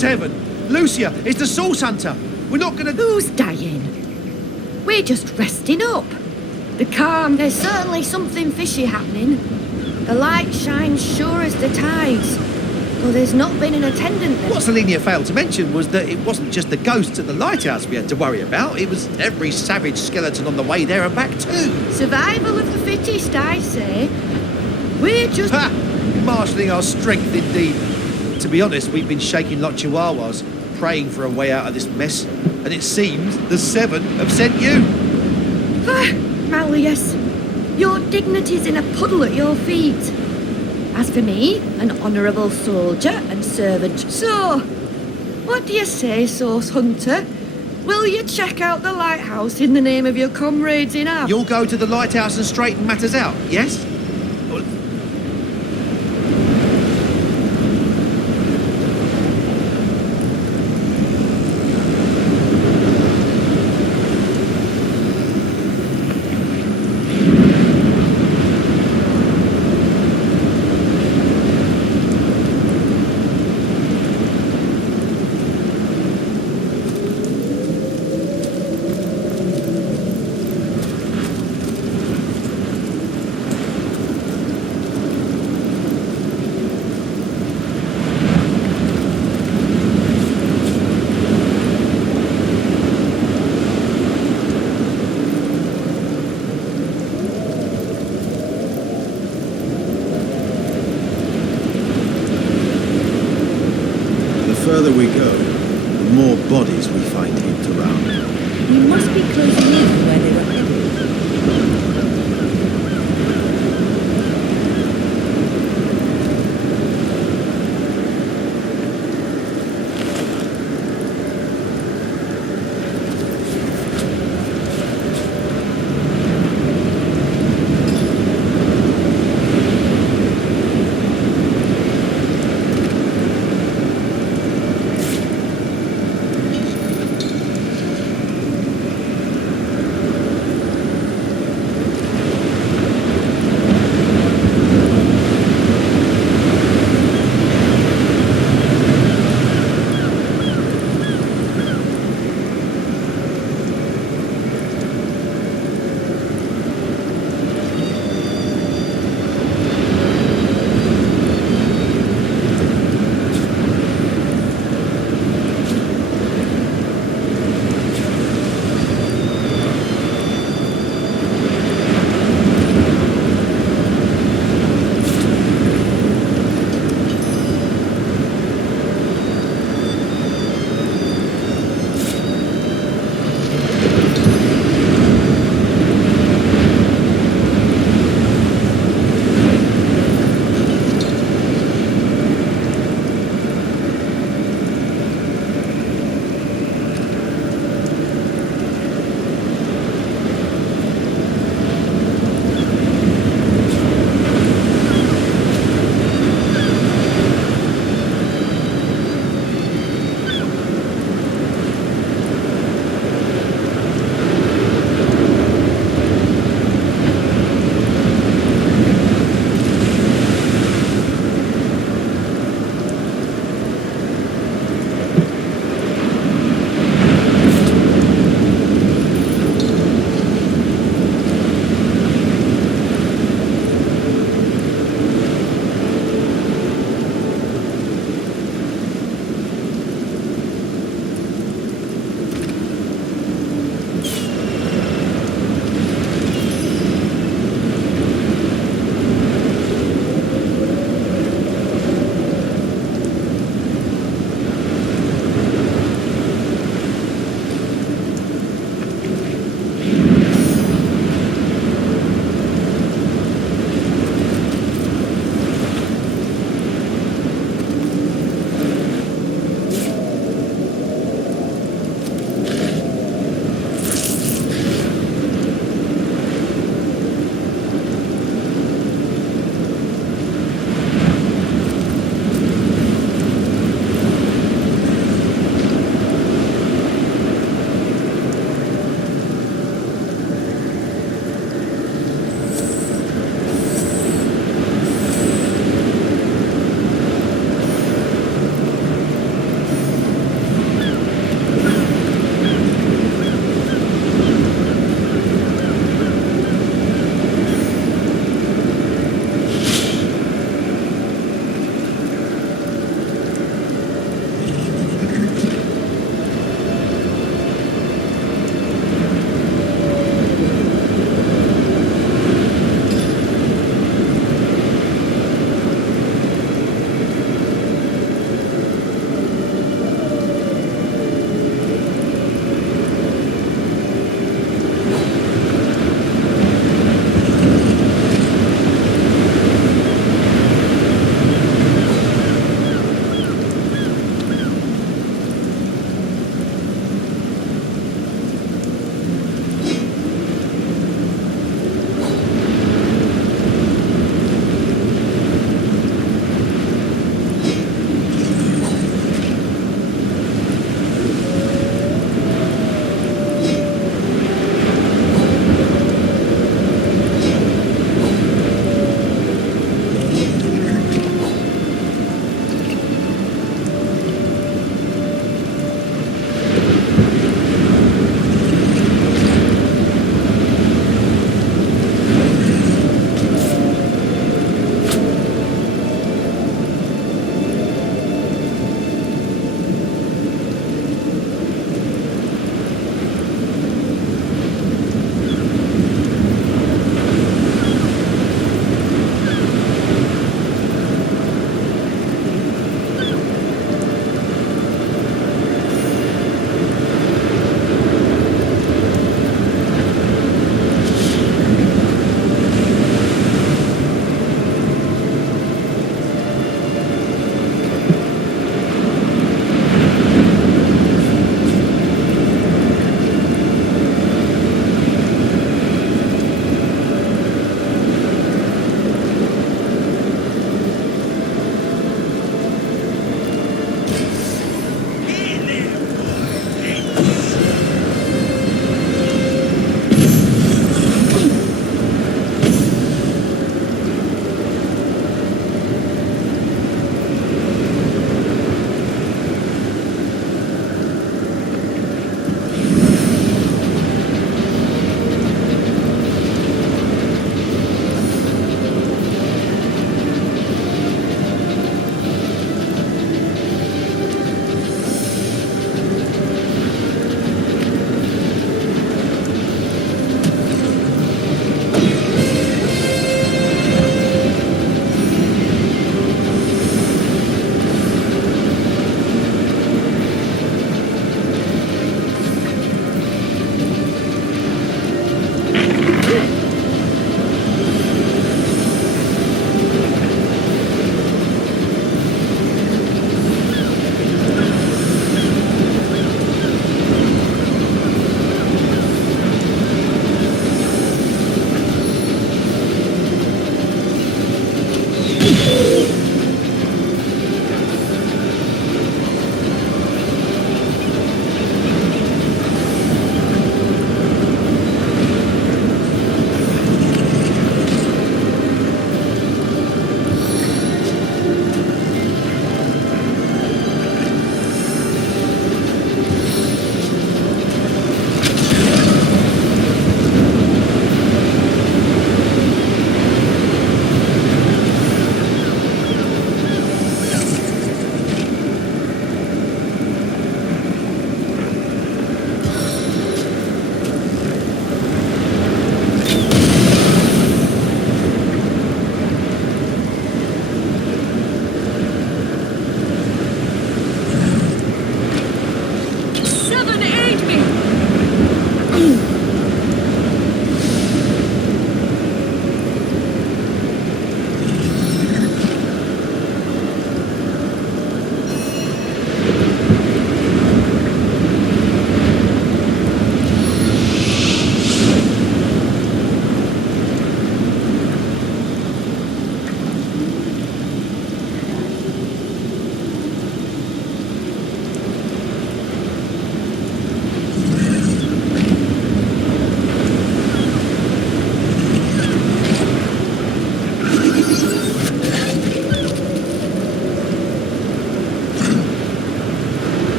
Seven! Lucia, it's the source hunter! We're not gonna... Who's dying? We're just resting up. The calm, there's certainly something fishy happening. The light shines sure as the tides. Well, there's not been an attendant there. What Selenia failed to mention was that it wasn't just the ghosts at the lighthouse we had to worry about. It was every savage skeleton on the way there and back too. Survival of the fittest, I say. We're just... Ha! Marshalling our strength indeed. To be honest, we've been shaking like chihuahuas, praying for a way out of this mess. And it seems the Seven have sent you. Malleus, your dignity's in a puddle at your feet. As for me, an honourable soldier and servant. So, what do you say, Source Hunter? Will you check out the lighthouse in the name of your comrades in arms? You'll go to the lighthouse and straighten matters out, yes? The further we go, the more bodies we find heaped around. We must be closing in where they were headed.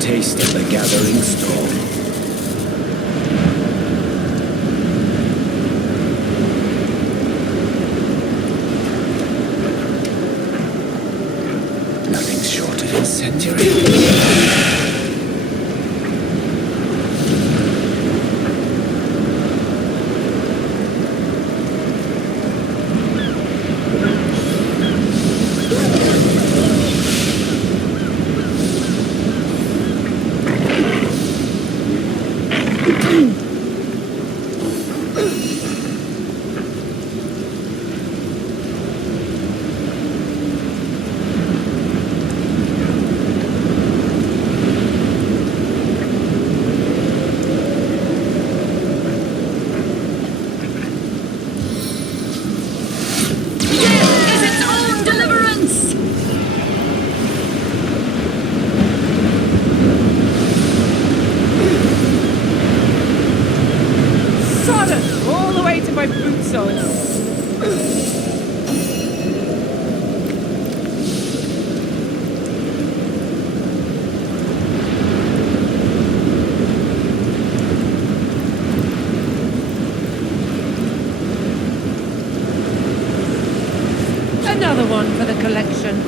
Taste of the gathering storm. Nothing short of incendiary. Another one for the collection.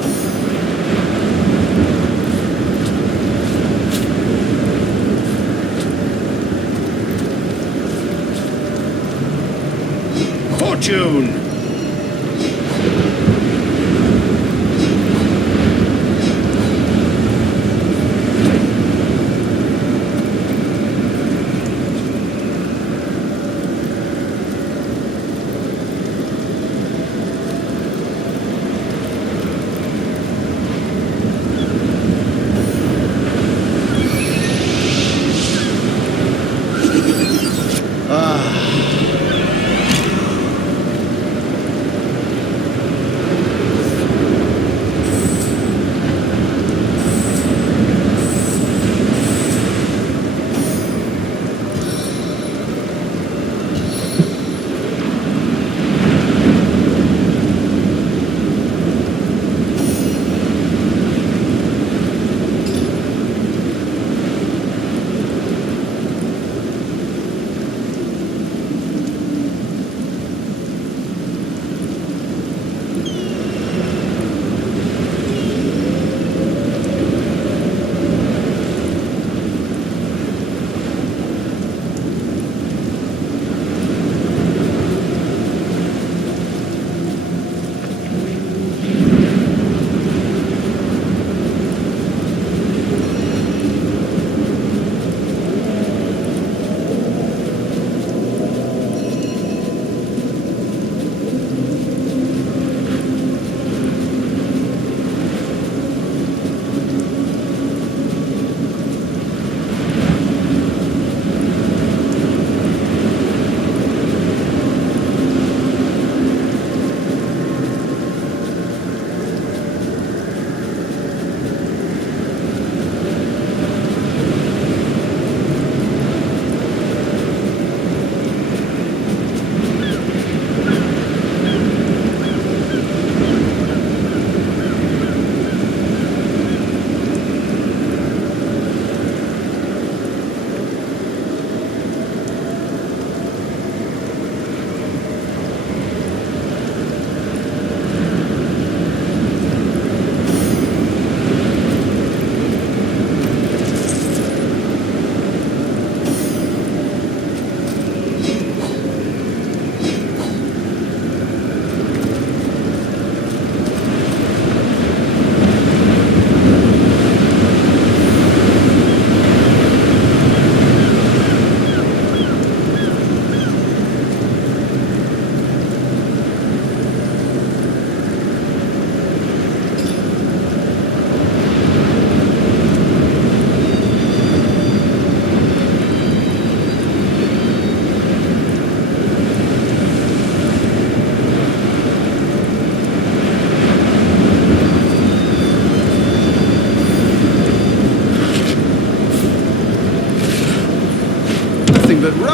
Fortune!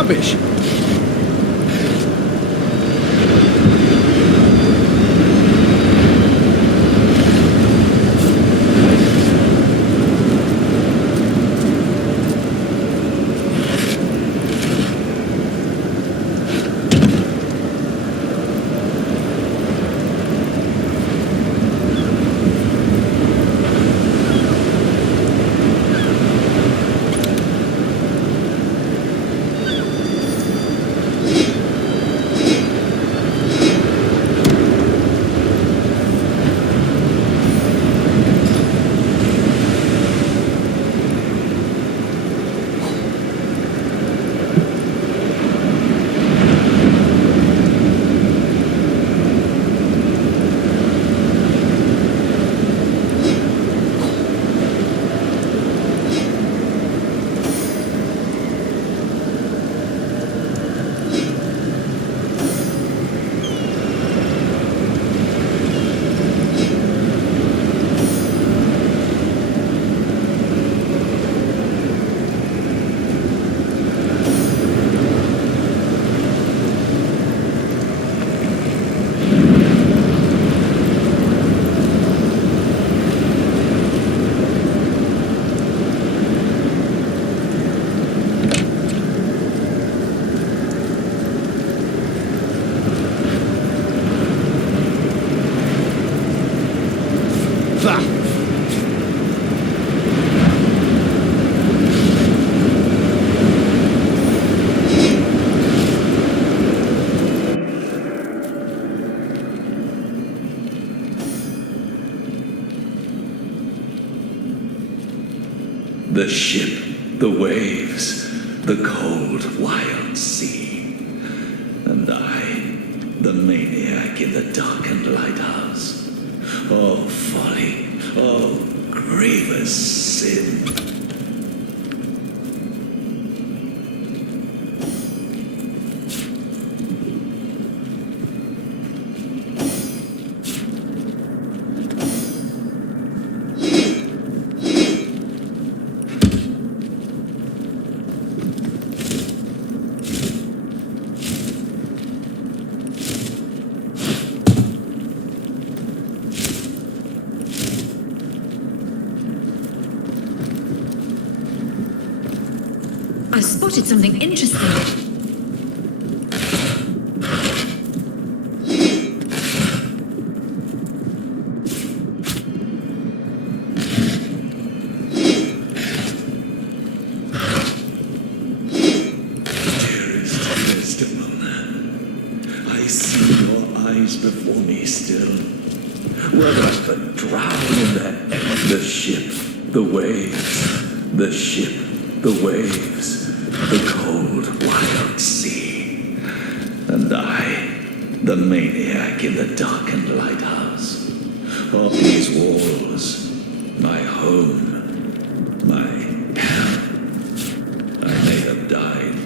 rubbish. The ship, the waves, the cold, wild sea. And I, the maniac in the darkened lighthouse. Oh, folly, oh, grievous sin. I've spotted something interesting. Before me still. Were I but drown in that the ship, the waves, the ship, the waves, the cold, wild sea. And I, the maniac in the darkened lighthouse. Of these walls, my home, my hell. I may have died,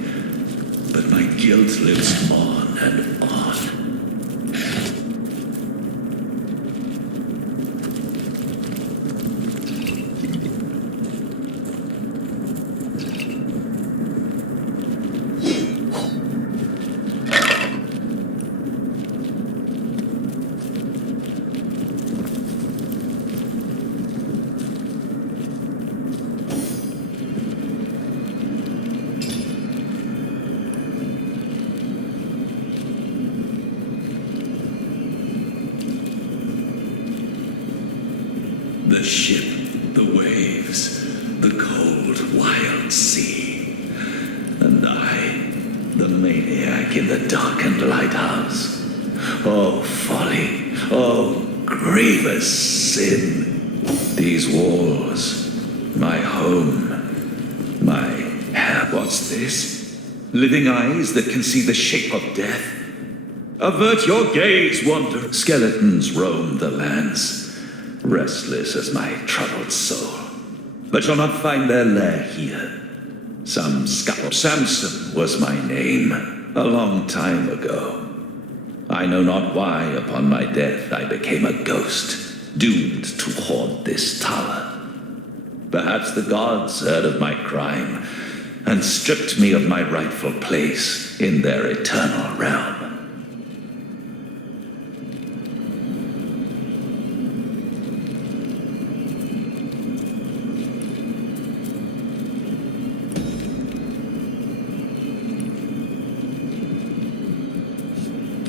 but my guilt lives on and on. The ship, the waves, the cold, wild sea. And I, the maniac in the darkened lighthouse. Oh, folly, oh, grievous sin. These walls, my home, my hell. What's this? Living eyes that can see the shape of death? Avert your gaze, wanderer. Skeletons roam the lands. Restless as my troubled soul, but shall not find their lair here. Some scout Samson was my name, a long time ago. I know not why upon my death I became a ghost, doomed to haunt this tower. Perhaps the gods heard of my crime, and stripped me of my rightful place in their eternal realm.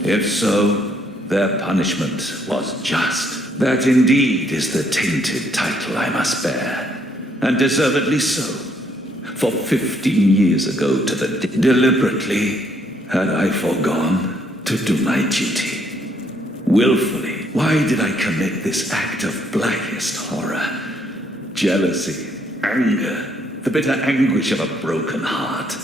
If so, their punishment was just. That indeed is the tainted title I must bear, and deservedly so. For 15 years ago to the deliberately had I forgone to do my duty. Willfully, why did I commit this act of blackest horror? Jealousy, anger, the bitter anguish of a broken heart.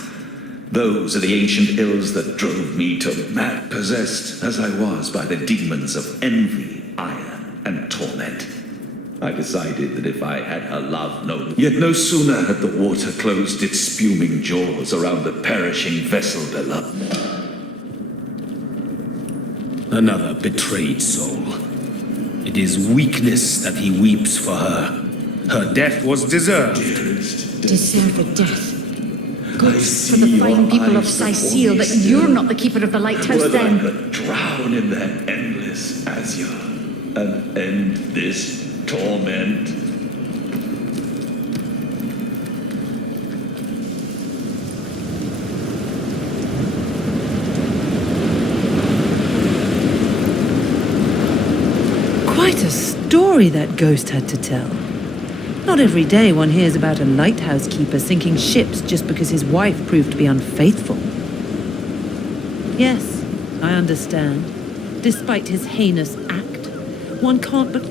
Those are the ancient ills that drove me to mad, possessed as I was by the demons of envy, ire, and torment. I decided that if I had her love known, yet no sooner had the water closed its spuming jaws around the perishing vessel beloved. Another betrayed soul. It is weakness that he weeps for her. Her death was deserved. Deserve a death. Good for the fine people of Sicile that you're not the keeper of the lighthouse then. I could drown in that endless azure and end this torment. Quite a story that ghost had to tell. Not every day one hears about a lighthouse keeper sinking ships just because his wife proved to be unfaithful. Yes, I understand. Despite his heinous act, one can't but...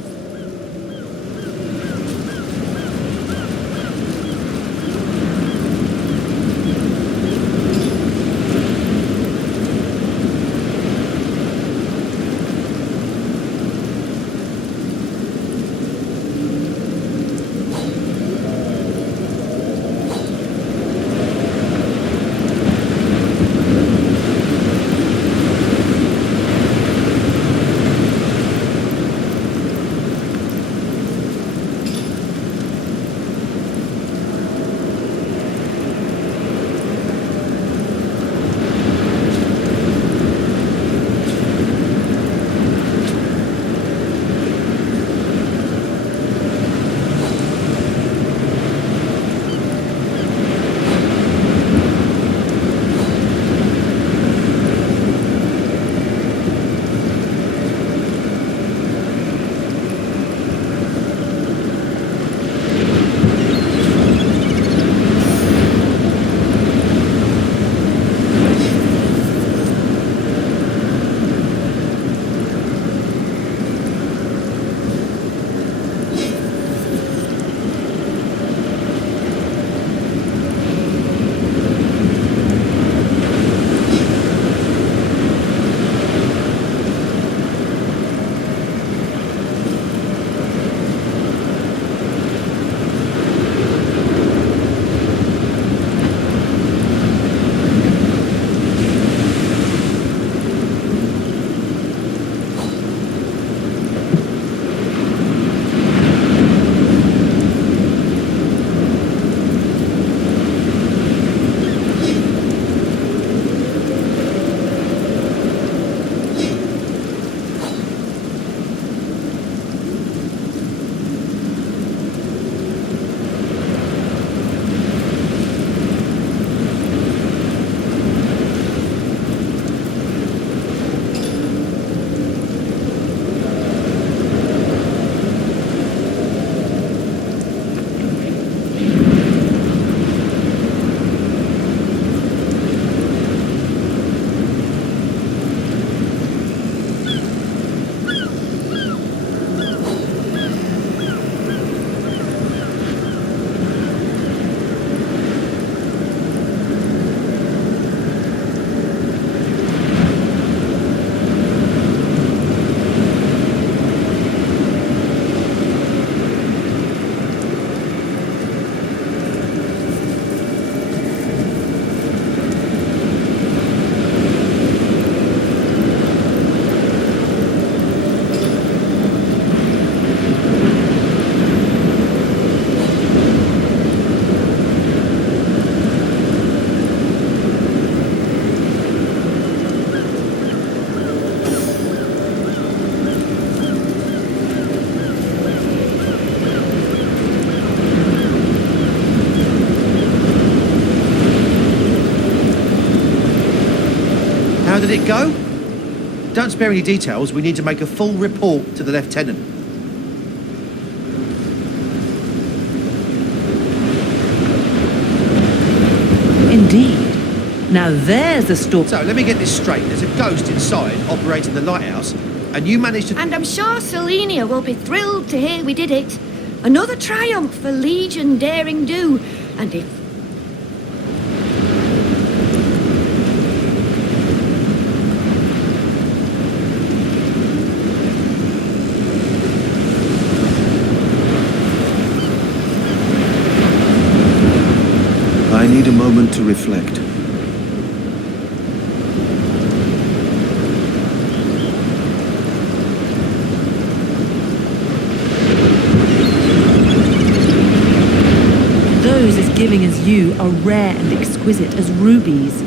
it go? Don't spare any details. We need to make a full report to the lieutenant. Indeed. Now there's a story. So, let me get this straight. There's a ghost inside operating the lighthouse, and you managed to... And I'm sure Selenia will be thrilled to hear we did it. Another triumph for Legion Daring Do. And if... I need a moment to reflect. Those as giving as you are rare and exquisite as rubies.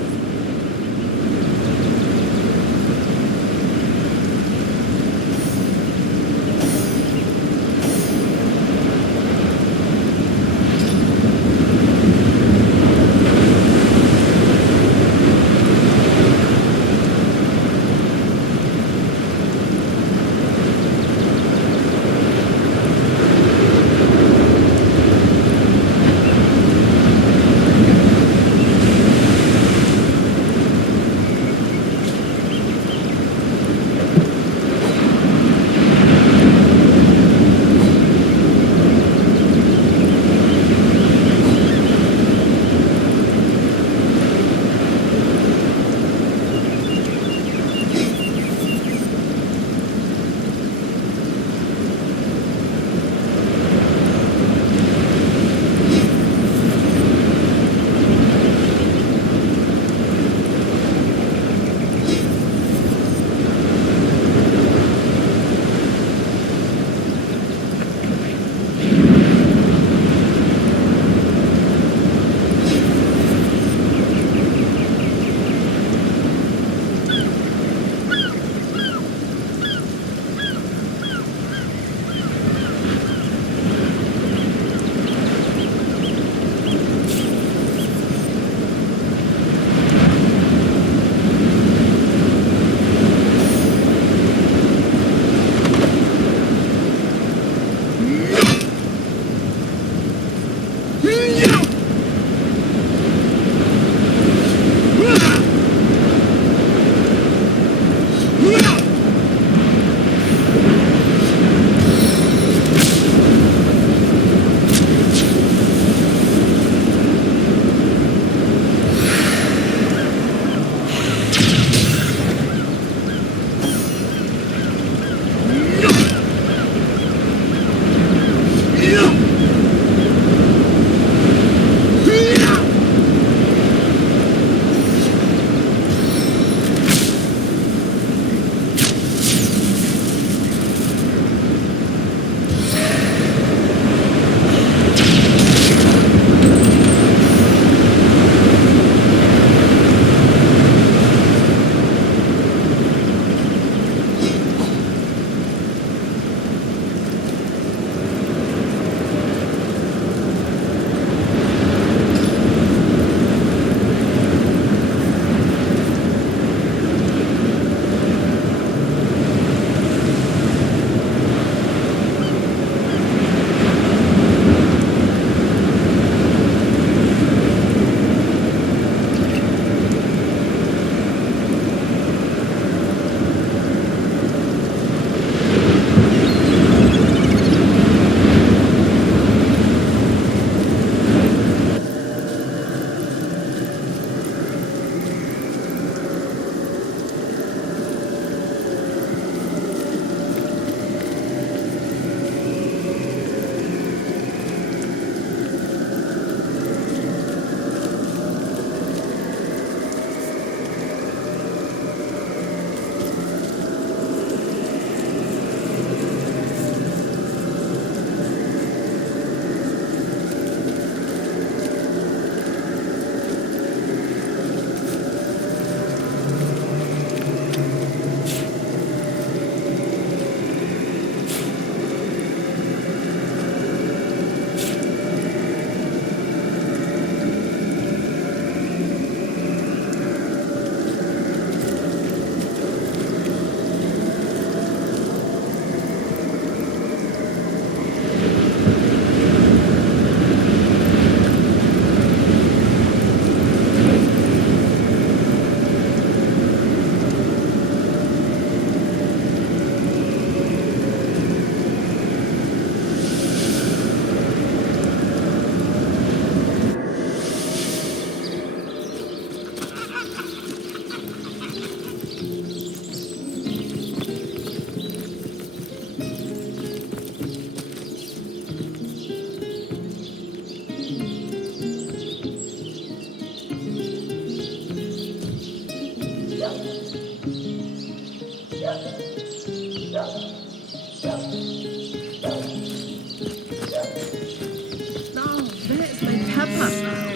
Now, where's my pepper?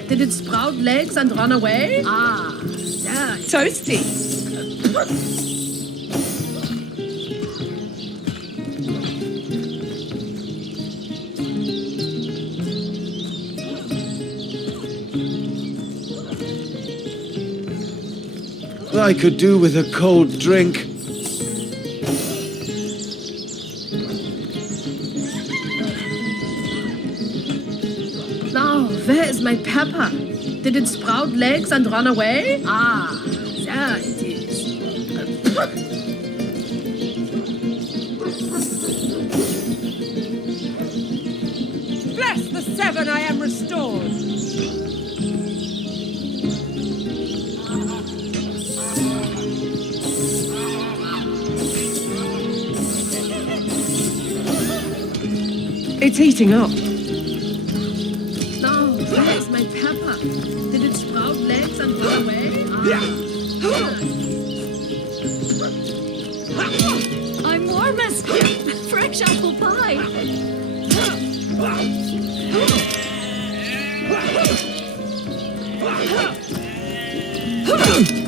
Did it sprout legs and run away? Ah, yeah. Toasty. I could do with a cold drink. Now, where is my pepper? Did it sprout legs and run away? Ah, there it is. Bless the seven, I am restored. It's heating up. Now, where's my pepper? Did it sprout legs and run away? I'm warm as fresh apple pie.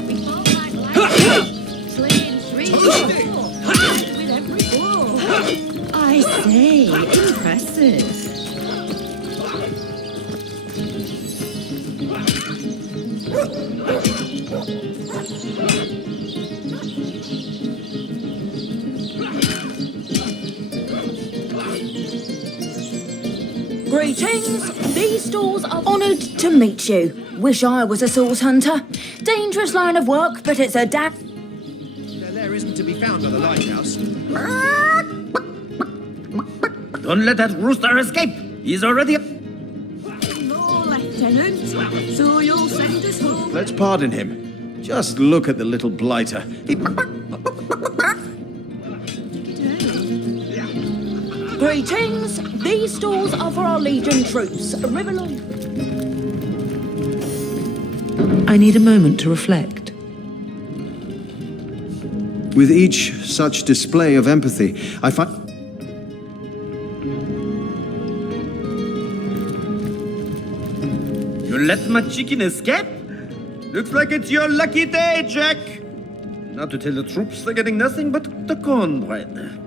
We fall like lightning, slaying 3 or 4, with every blow. I say, impressive. Greetings. These stores are honoured to meet you. Wish I was a source hunter. Dangerous line of work, but it's a damn... Their lair isn't to be found by the lighthouse. Don't let that rooster escape. He's already... No, Lieutenant. So you'll send us home? Let's pardon him. Just look at the little blighter. Greetings. These stores are for our Legion troops. Riverlong. I need a moment to reflect. With each such display of empathy, I find... You let my chicken escape? Looks like it's your lucky day, Jack. Now to tell the troops they're getting nothing but the cornbread.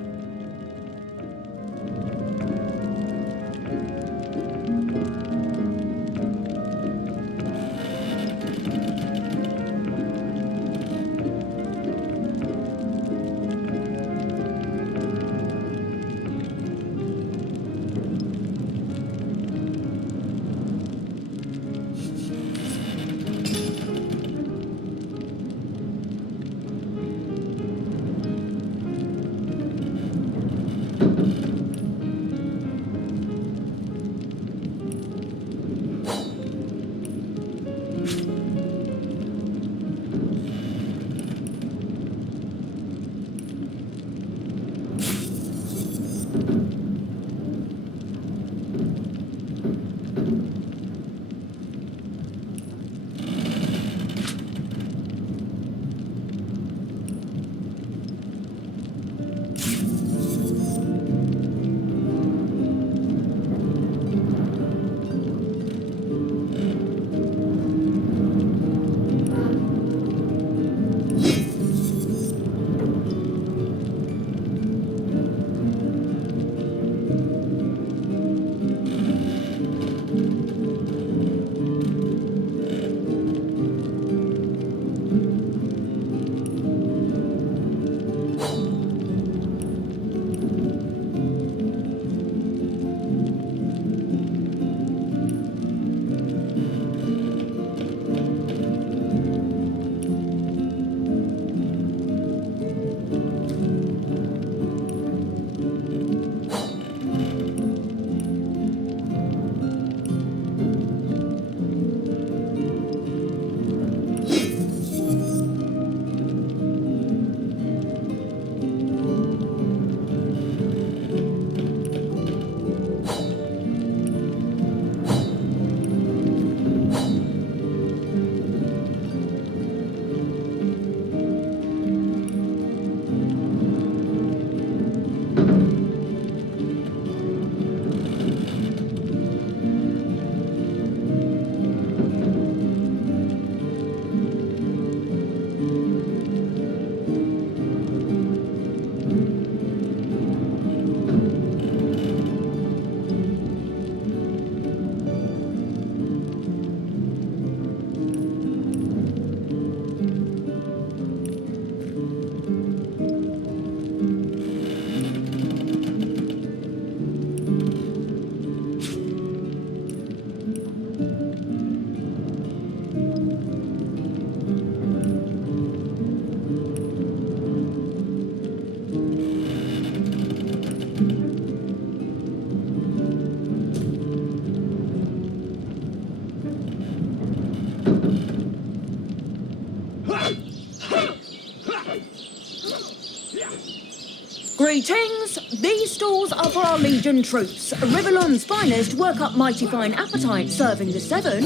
Greetings! These stalls are for our Legion troops. Rivellon's finest work up mighty fine appetite serving the seven.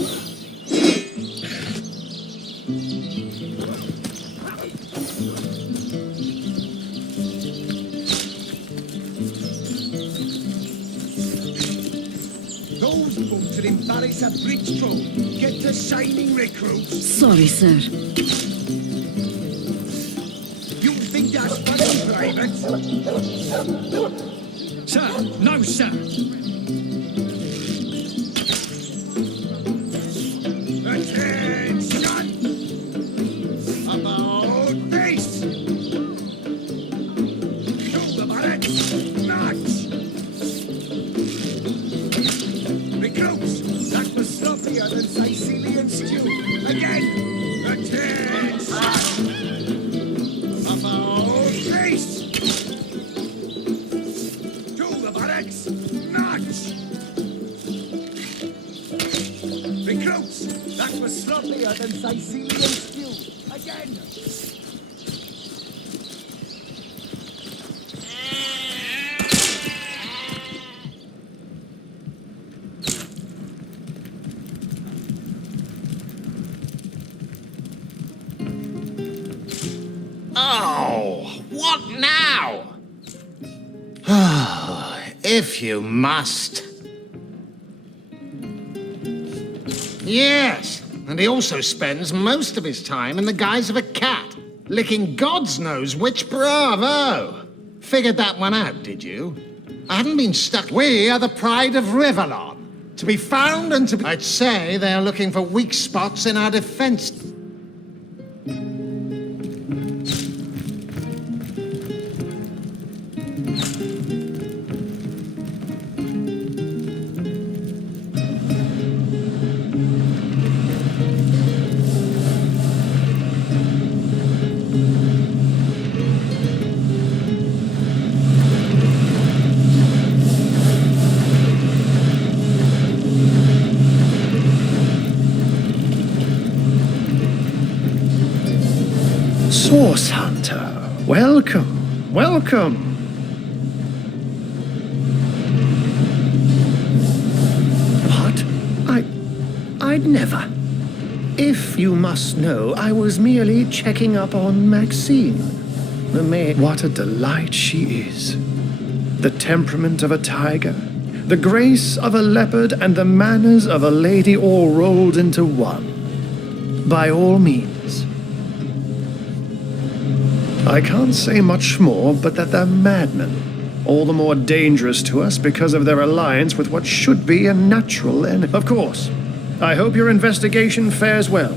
Those boats are embarrassed at bridge troll. Get the shining recruits. Sorry, sir. You think that's funny, Private? Sir, no, sir. Attention! About face! To the barracks! March! Recruits, that was sloppier than Sicilian stew. Again! Attention! About face! To the barracks! March! Recruits, that was sloppier than Sicilian stew. Again! Oh, what now? If you must. Yes, and he also spends most of his time in the guise of a cat, licking God's knows which bravo. Figured that one out, did you? I hadn't been stuck. We are the pride of Rivellon, to be found and to be... I'd say they're looking for weak spots in our defense. Source Hunter, welcome, welcome. What? I'd never. If you must know, I was merely checking up on Maxine, the maid. What a delight she is. The temperament of a tiger, the grace of a leopard, and the manners of a lady all rolled into one. By all means. I can't say much more, but that they're madmen, all the more dangerous to us because of their alliance with what should be a natural enemy. Of course, I hope your investigation fares well.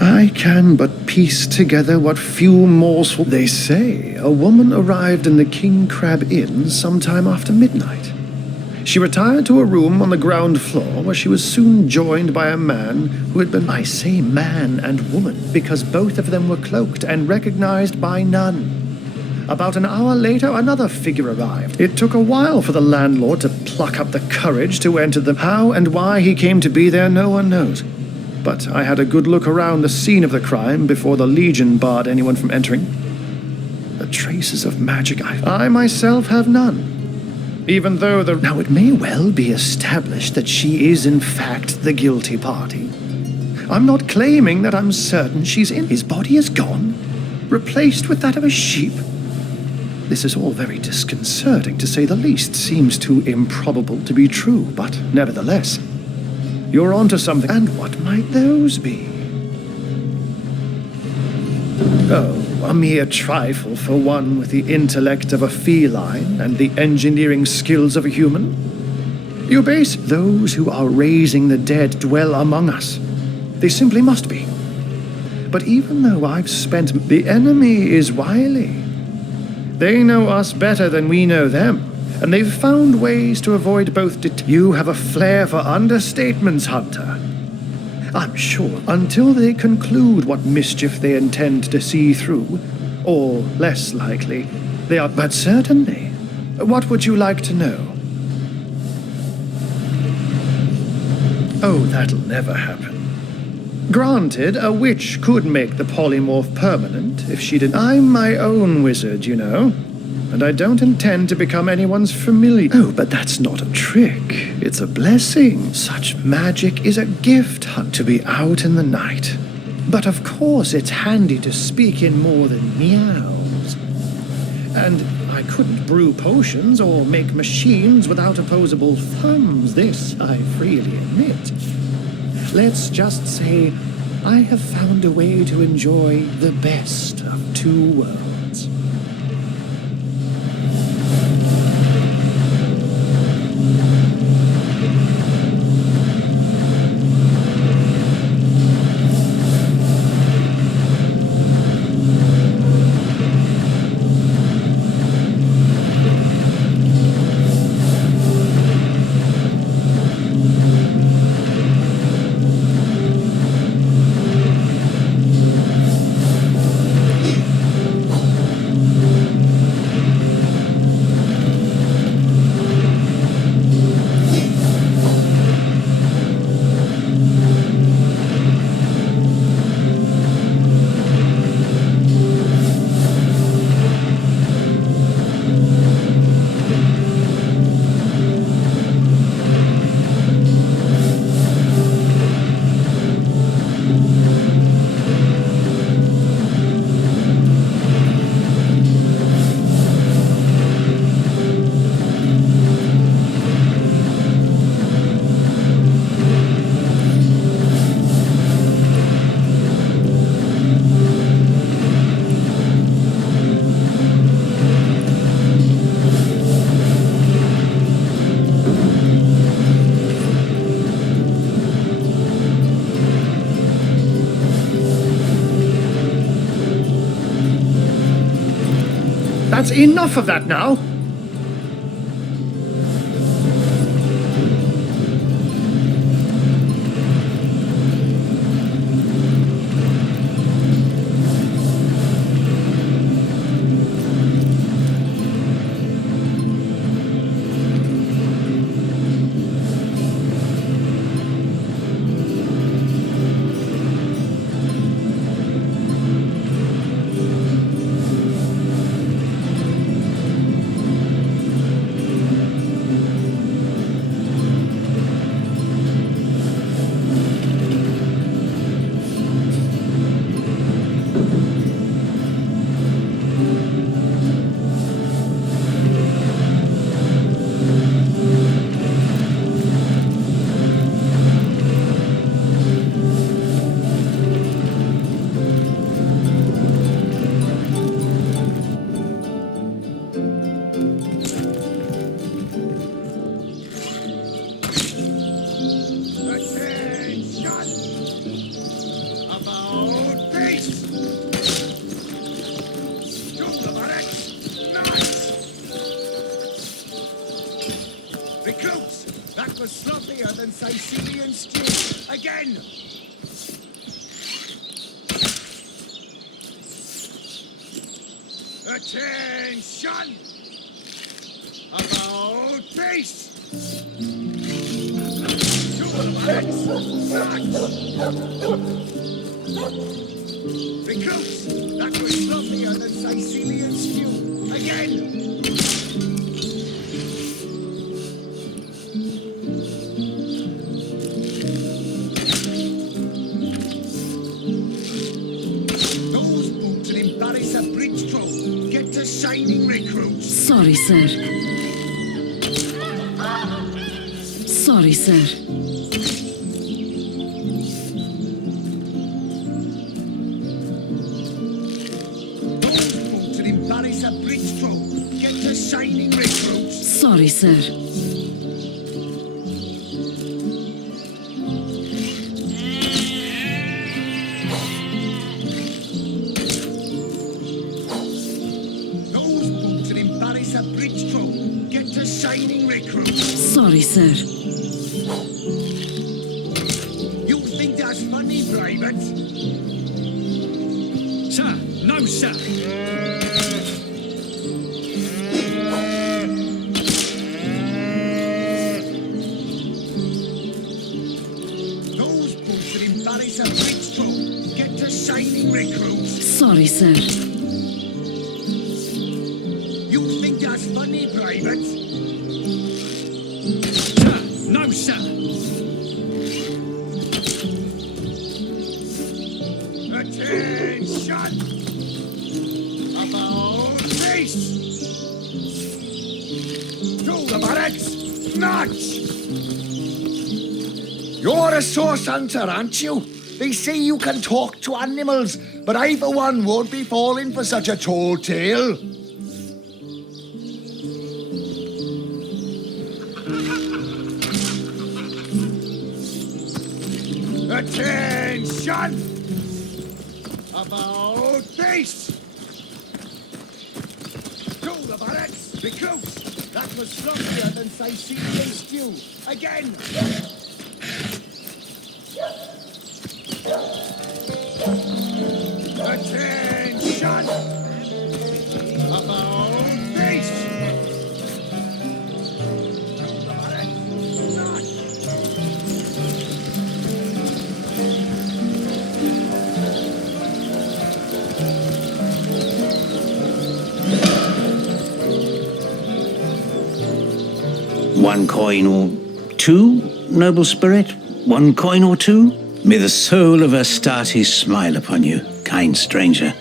I can but piece together what few morsels... They say a woman arrived in the King Crab Inn sometime after midnight. She retired to a room on the ground floor where she was soon joined by a man who had been... I say man and woman because both of them were cloaked and recognized by none. About an hour later, another figure arrived. It took a while for the landlord to pluck up the courage to enter the... How and why he came to be there, no one knows. But I had a good look around the scene of the crime before the Legion barred anyone from entering. The traces of magic I myself have none. Even though the... Now, it may well be established that she is, in fact, the guilty party. I'm not claiming that I'm certain she's in. His body is gone, replaced with that of a sheep. This is all very disconcerting, to say the least. Seems too improbable to be true, but nevertheless, you're onto something. And what might those be? Oh, a mere trifle for one with the intellect of a feline and the engineering skills of a human. You base those who are raising the dead dwell among us. They simply must be. But even though I've spent... The enemy is wily. They know us better than we know them, and they've found ways to avoid both... You have a flair for understatements, Hunter. I'm sure, until they conclude what mischief they intend to see through, or, less likely, they are... But certainly, What would you like to know? Oh, that'll never happen. Granted, a witch could make the polymorph permanent if she did. I'm my own wizard, you know, and I don't intend to become anyone's familiar. Oh, but that's not a trick. It's a blessing. Such magic is a gift to be out in the night. But of course, it's handy to speak in more than meows. And I couldn't brew potions or make machines without opposable thumbs. This I freely admit. Let's just say I have found a way to enjoy the best of two worlds. That's enough of that now! Recruits! That was sloppier than Sicilian stew. Again! Attention! About peace! Recruits! That was sloppier than Sicilian stew. Again! Shining recruits. Sorry, sir. Sorry, sir. Those boots that embarrass a bridge troll. Get to shining recruits. Sorry, sir. Sorry, sir. You think that's funny, Private? Sir, no, sir. sir. You think that's funny, Private? Sir, no, sir. Attention! About face! To the barracks! March! You're a source hunter, aren't you? They say you can talk to animals, but I, for one, won't be falling for such a tall tale. Attention! About face! To the barracks! Be close! That was sloppier than Sicilian stew. Again! Attention! About face! One coin or two, noble spirit? One coin or two? May the soul of Astartes smile upon you, kind stranger.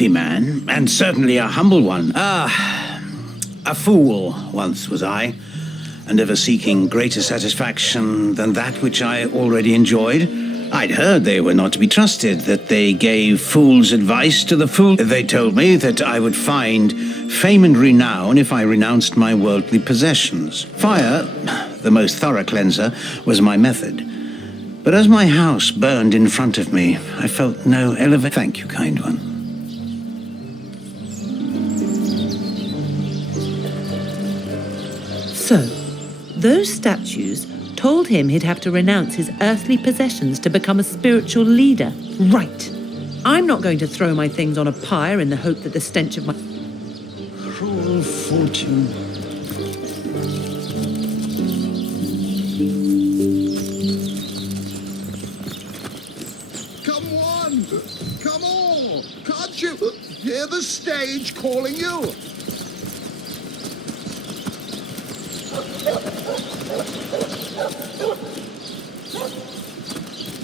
Man, and certainly a humble one. A fool once was I, and ever seeking greater satisfaction than that which I already enjoyed. I'd heard they were not to be trusted, that they gave fools advice to the fool. They told me that I would find fame and renown if I renounced my worldly possessions. Fire, the most thorough cleanser, was my method. But as my house burned in front of me, I felt no elevation. Thank you, kind one. So, those statues told him he'd have to renounce his earthly possessions to become a spiritual leader. Right. I'm not going to throw my things on a pyre in the hope that the stench of my... Cruel fortune. Come on! Come on! Can't you hear the stage calling you?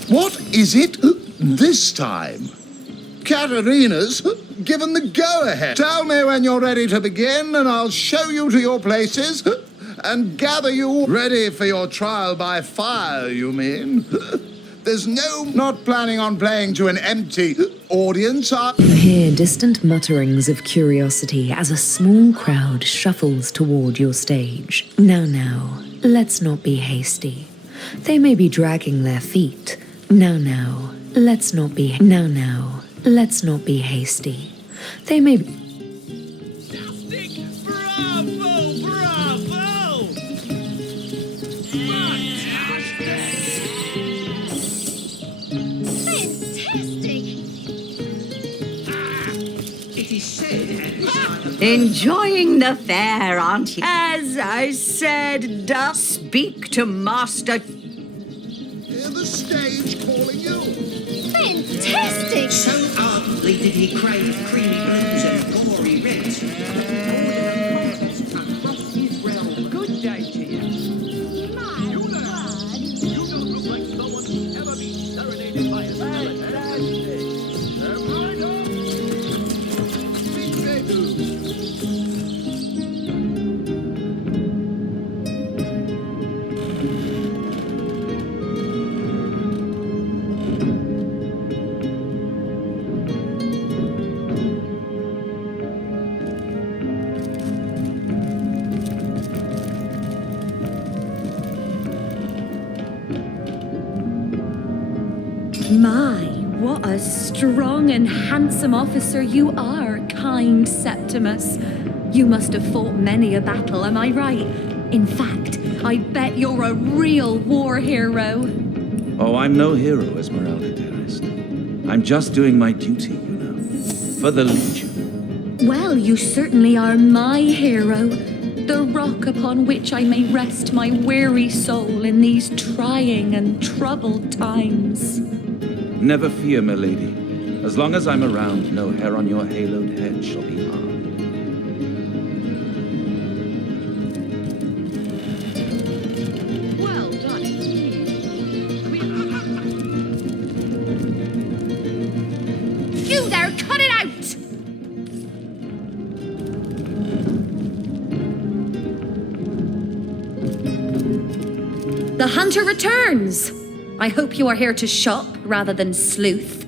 What is it this time? Katarina's given the go-ahead. Tell me when you're ready to begin, and I'll show you to your places and gather you ready for your trial by fire, you mean? There's not planning on playing to an empty audience. You hear distant mutterings of curiosity as a small crowd shuffles toward your stage. Now, let's not be hasty. They may be dragging their feet. Now, let's not be hasty. They may be... Enjoying the fair, aren't you? As I said, speak to Master. Hear the stage calling you. Fantastic! So ardently did he crave creamy blues and gory reds. Across his realm. Good day to you. You don't look like someone who's ever been serenaded by a skeleton. Fantastic! Step right up! My, what a strong and handsome officer you are, kind Septimus. You must have fought many a battle, am I right? In fact, I bet you're a real war hero. Oh, I'm no hero, Esmeralda, dearest. I'm just doing my duty, you know, for the Legion. Well, you certainly are my hero. The rock upon which I may rest my weary soul in these trying and troubled times. Never fear, milady. As long as I'm around, no hair on your haloed head shall be harmed. Well done, You there, cut it out! The hunter returns! I hope you are here to shop rather than sleuth.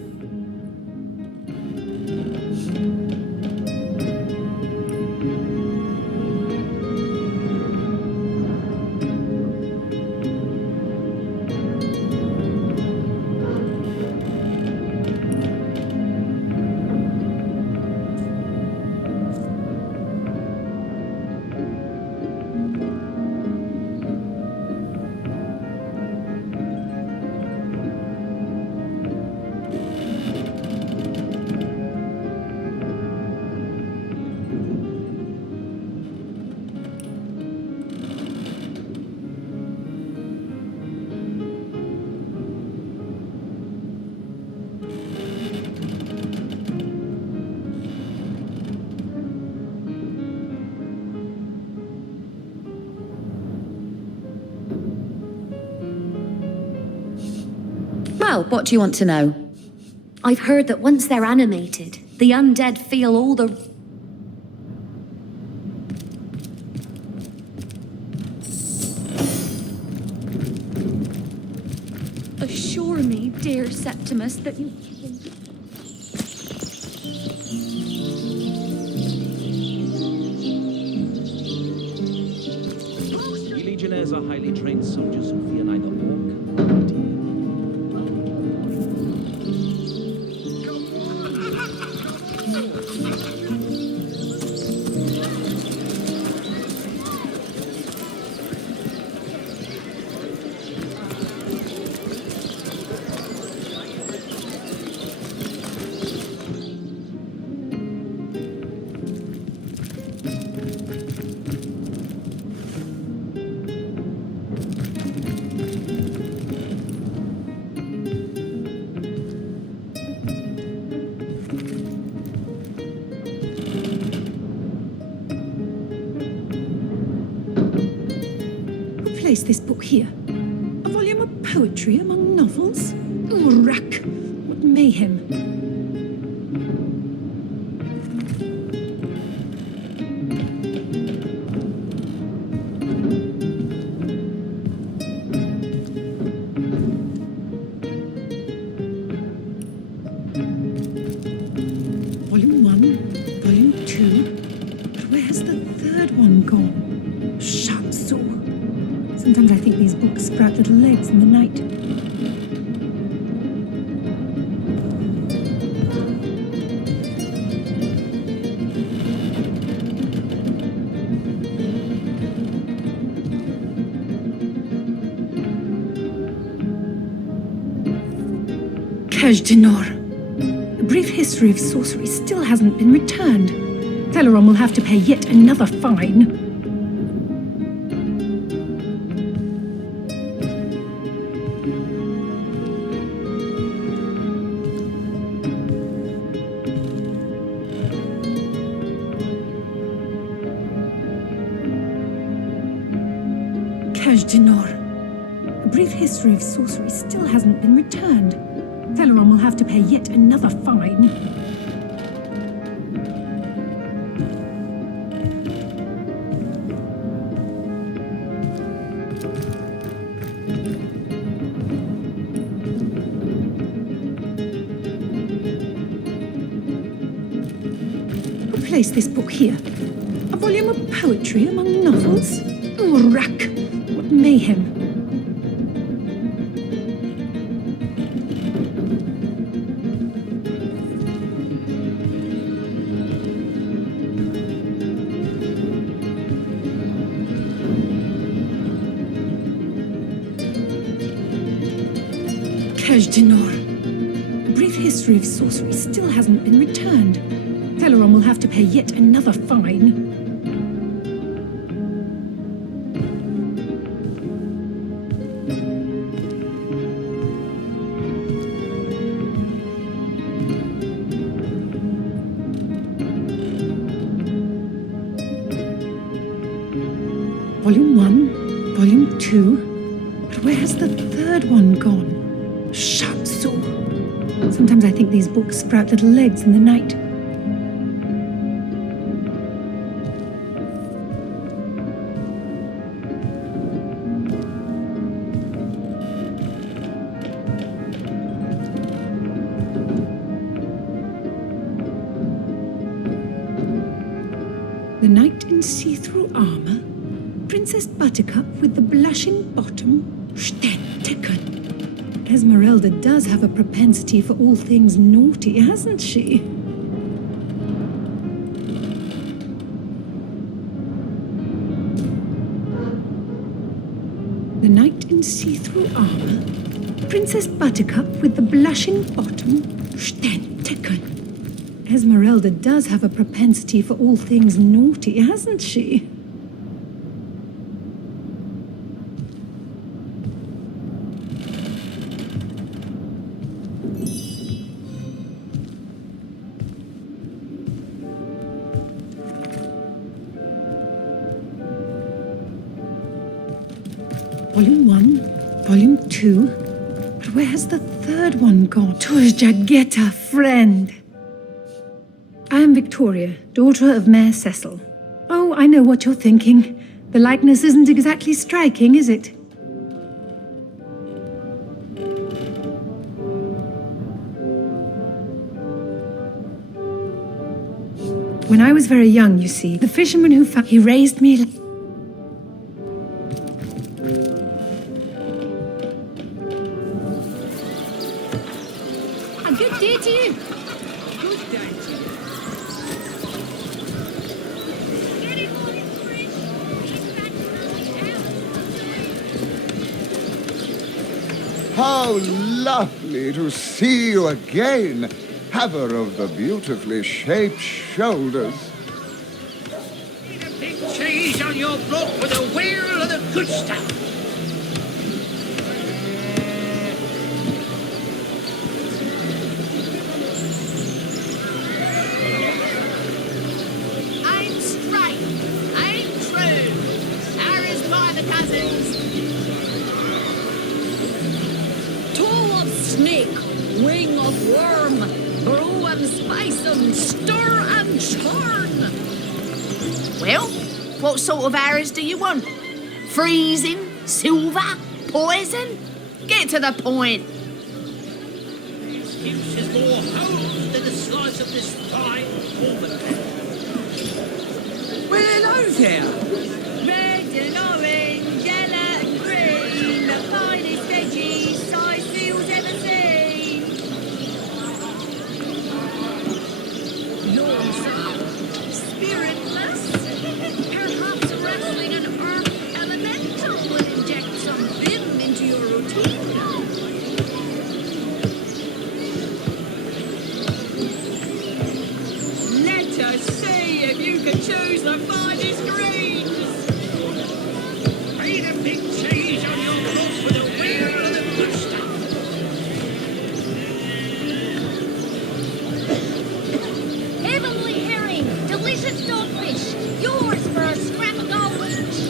Well, what do you want to know? I've heard that once they're animated, the undead feel all the... Assure me, dear Septimus, that you... We legionnaires are highly trained soldiers who fear neither orc nor demon. Place this book here. A volume of poetry among novels? Oh, rack! What mayhem! Volume 1, Volume 2. But where's the third one gone? Sharp saw. Sometimes I think these books sprout little legs in the night. Cache d'Honneur. A brief history of sorcery still hasn't been returned. Teleron will have to pay yet another fine. Cache d'Honneur. A brief history of sorcery still hasn't been returned. Teleron will have to pay yet another fine. Place this book here. A volume of poetry among novels? Oh, rack! What mayhem! Tej Dinor. A brief history of sorcery still hasn't been returned. Teleron will have to pay yet another fine. Volume 1, Volume 2. But where has the third one gone? Shatsu. Sometimes I think these books sprout little legs in the night. The knight in see-through armor, Princess Buttercup with the blushing bottom, Stentiken. Esmeralda does have a propensity for all things naughty, hasn't she? The knight in see-through armor, Princess Buttercup with the blushing bottom, Stentiken. Esmeralda does have a propensity for all things naughty, hasn't she? Volume 1, Volume 2. But where has the third one gone? Turjageta, friend. I am Victoria, daughter of Mayor Cecil. Oh, I know what you're thinking. The likeness isn't exactly striking, is it? When I was very young, you see, the fisherman who found... He raised me... A good day to you. Good day to you. How lovely to see you again, haver of the beautifully shaped shoulders. Need a big cheese on your block with a wheel of the good stuff. I'm straight. I'm true. Sarah's by the cousins. Toe of snake, wing of worm, brew and spice and stir and churn. Well, what sort of arrows do you want? Freezing? Silver? Poison? Get to the point. Excuses more holes than a slice of this fine almond. Well, hello there. Red and orange, yellow and green, the finest veggies Sizefields ever seen. Lord, sir, spiritless? Perhaps wrestling an earth elemental will inject some vim into your routine. Let us see if you can choose the finest greens. Need a big cheese on your block with a wheel of the good stuff. Heavenly herring, delicious dogfish, yours for a scrap of gold each.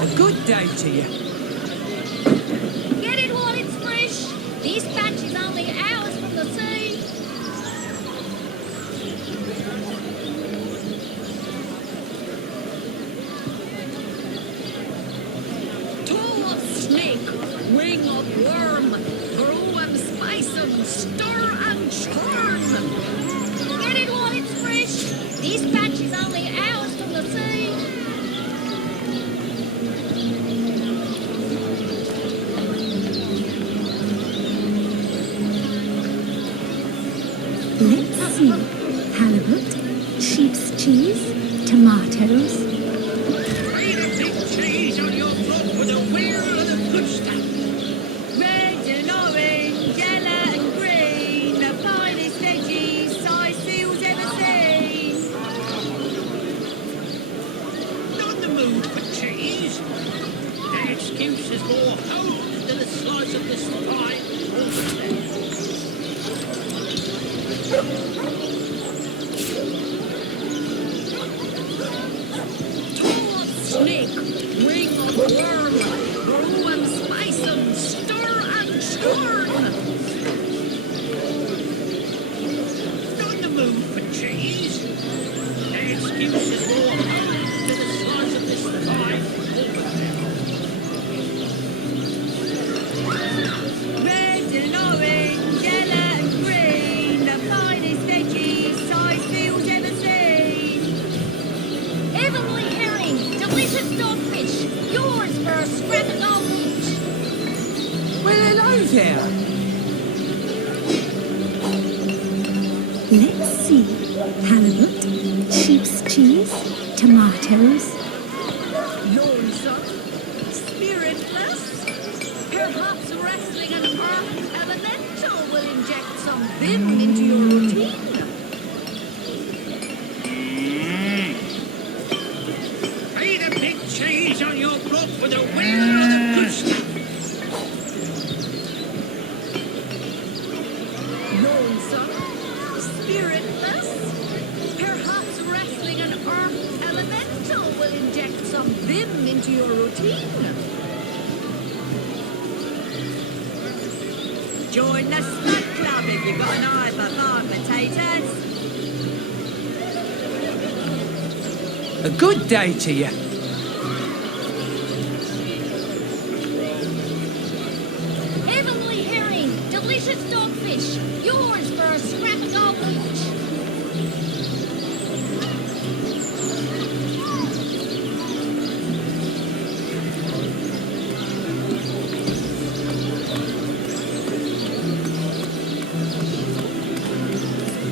A good day to you. Get it while it's fresh. This batch is only hours from the sea. Toe of snake, wing of worm, brew and spice and stir and churn. Get it while it's fresh. This batch is only hours from the sea. Let's see. Halibut, sheep's cheese, tomatoes. Read a big cheese on your block with a wheel of the good stuff. Red and orange, yellow and green, the finest veggies Sicil's ever seen. Not in the mood for cheese. That excuse is more holes than a slice of this fine. Snake, wing of worm, brew and spice and stir and churn. Not in the mood for cheese. That excuse is more holes than a slice of this fine. Red and orange, yellow and green, the finest veggies Sicil's ever seen. Heavenly herring, delicious dogfish, yours for a scrap of gold. Well, hello there. Let's see. Halibut, sheep's cheese, tomatoes. Lonesome, spiritless, perhaps wrestling an earth elemental will inject some vim into your routine. Read a big cheese on your block with a wheel of the good stuff. Lonesome, spiritless, perhaps wrestling an earth elemental will inject some vim into your routine. Join the Spud Club if you've got an eye for farm potatoes. A good day to you. Heavenly herring, delicious dogfish, yours for a scrap of gold each.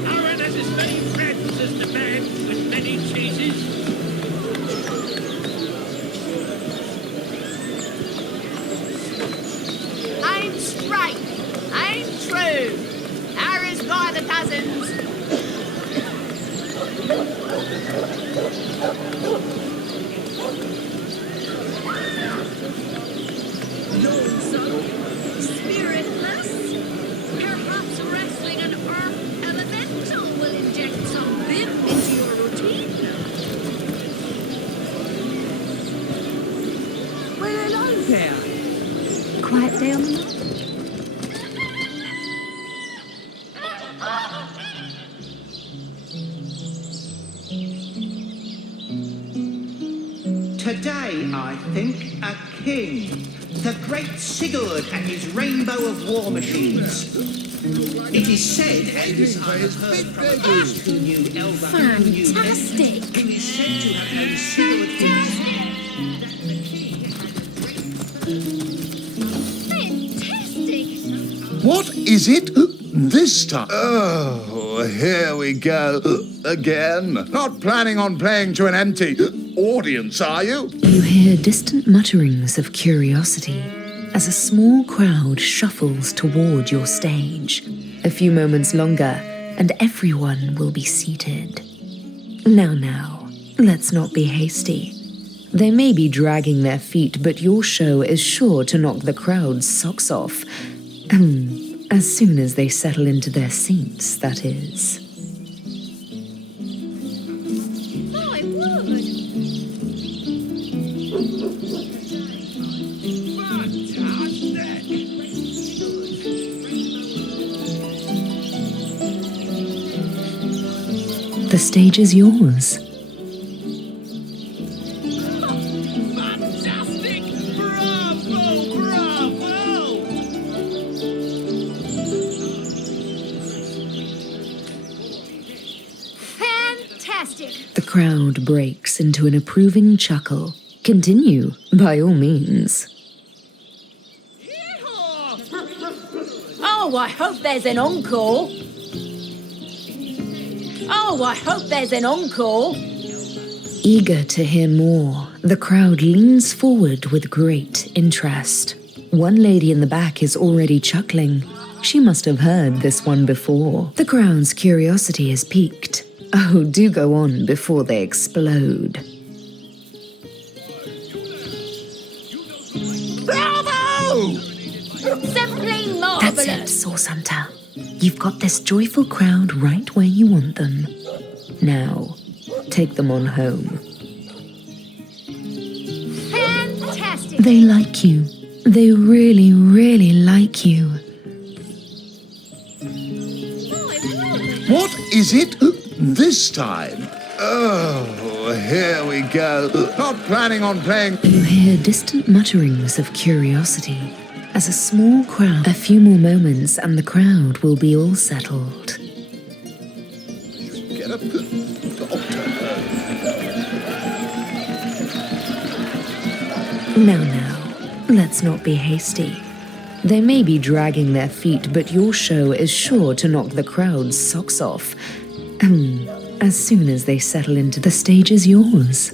Aaron has as many friends as the man with many cheeses. I'm straight, I'm true. Arrows by the dozens. Lonesome, spiritless, perhaps wrestling an earth elemental will inject some vim into your routine. Well, hello there. Quiet day on the lot? Today, I think, a king. The great Sigurd and his rainbow of war machines. It is said, and this I have heard from a priest who knew Elba, who knew Fantastic! who is said to have known Sigurd himself. Fantastic! What is it this time? Oh, here we go. Again. Not planning on playing to an empty audience, are you? You hear distant mutterings of curiosity as a small crowd shuffles toward your stage. A few moments longer, and everyone will be seated. Now, let's not be hasty. They may be dragging their feet, but your show is sure to knock the crowd's socks off. As soon as they settle into their seats, that is. My word! The stage is yours. Fantastic! Bravo! Bravo! Fantastic! The crowd breaks into an approving chuckle. Continue, by all means. Oh, I hope there's an encore. Oh, I hope there's an encore. Eager to hear more, the crowd leans forward with great interest. One lady in the back is already chuckling. She must have heard this one before. The crowd's curiosity is piqued. Oh, do go on before they explode. Bravo! Simply That's marvelous. it, Source Hunter. You've got this joyful crowd right where you want them. Now, take them on home. Fantastic. They like you. They really, really like you. What is it this time? Oh, here we go. Not planning on playing. You hear distant mutterings of curiosity as a small crowd. A few more moments and the crowd will be all settled. Get up. Now, let's not be hasty. They may be dragging their feet, but your show is sure to knock the crowd's socks off. As soon as they settle into the stage is yours.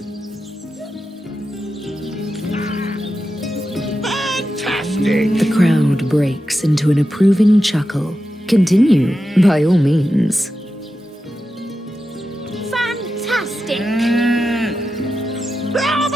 Fantastic! The crowd breaks into an approving chuckle. Continue, by all means. Fantastic. Bravo!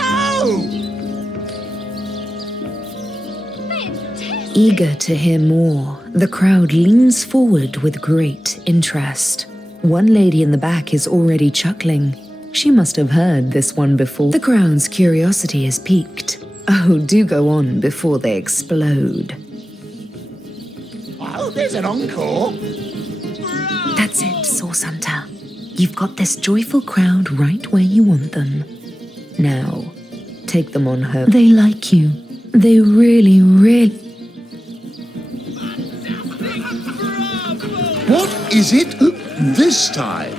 Eager to hear more, the crowd leans forward with great interest. One lady in the back is already chuckling. She must have heard this one before. The crowd's curiosity is piqued. Oh, do go on before they explode. Oh, there's an encore. That's it, Source Hunter. You've got this joyful crowd right where you want them. Now, take them on home. They like you. They really, really... What is it this time?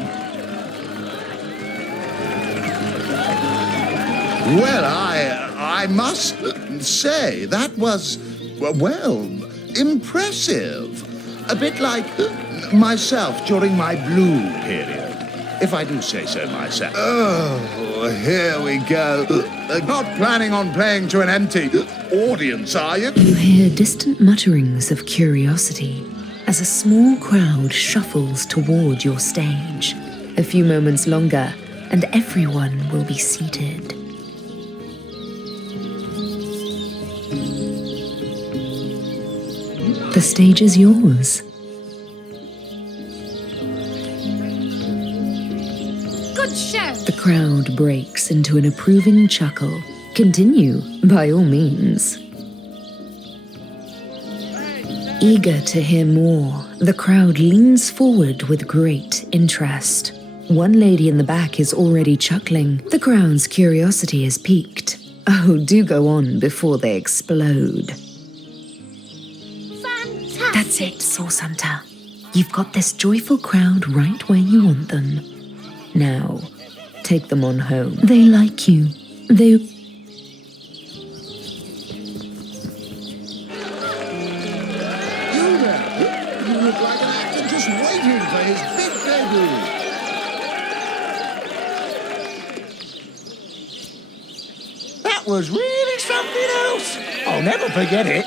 Well, I must say that was, well, impressive. A bit like myself during my blue period, if I do say so myself. Oh, here we go. Not planning on playing to an empty audience, are you? You hear distant mutterings of curiosity as a small crowd shuffles toward your stage. A few moments longer, and everyone will be seated. The stage is yours. Good show. The crowd breaks into an approving chuckle. Continue, by all means. Eager to hear more, the crowd leans forward with great interest. One lady in the back is already chuckling. The crowd's curiosity is piqued. Oh, do go on before they explode. Fantastic. That's it, Source Hunter. You've got this joyful crowd right where you want them. Now, take them on home. They like you. They... Like an actor just waiting for his big debut. That was really something else. I'll never forget it.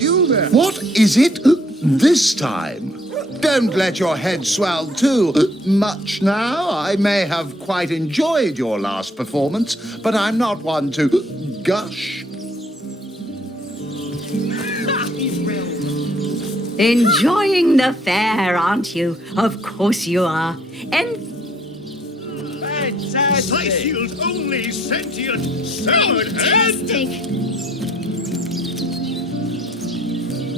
You there. What is it this time? Don't let your head swell too much now. I may have quite enjoyed your last performance, but I'm not one to gush. Enjoying the fair, aren't you? Of course you are. And Sightshield's only sentient severed head!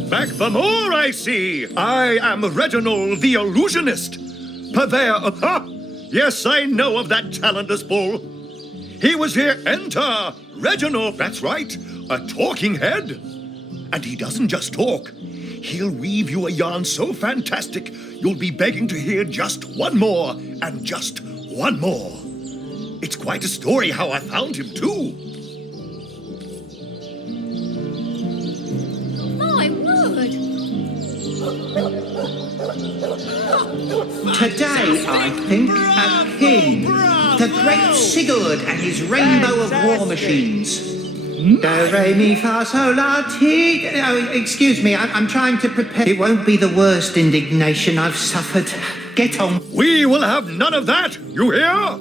Back for more, I see! I am Reginald the Illusionist, purveyor of... Yes, I know of that talentless bull. He was here, enter Reginald, that's right, a talking head. And he doesn't just talk. He'll weave you a yarn so fantastic, you'll be begging to hear just one more, and just one more. It's quite a story how I found him, too. Today, I think, a king, the great Sigurd and his rainbow of war machines. Do, re, mi, fa, sol, la, ti. Oh, excuse me, I'm trying to prepare. It won't be the worst indignation I've suffered. Get on. We will have none of that, you hear?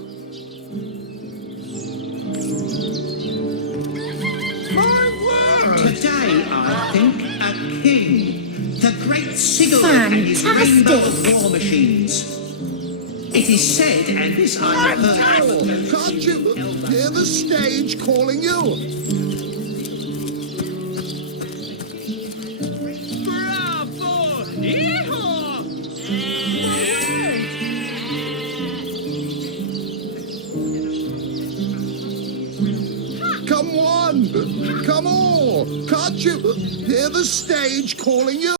Today, I think, a king, the great Sigurd and his rainbow of war machines. It is said, and this I have heard. Can't you hear the stage calling you? Come on! Come on! Can't you hear the stage calling you?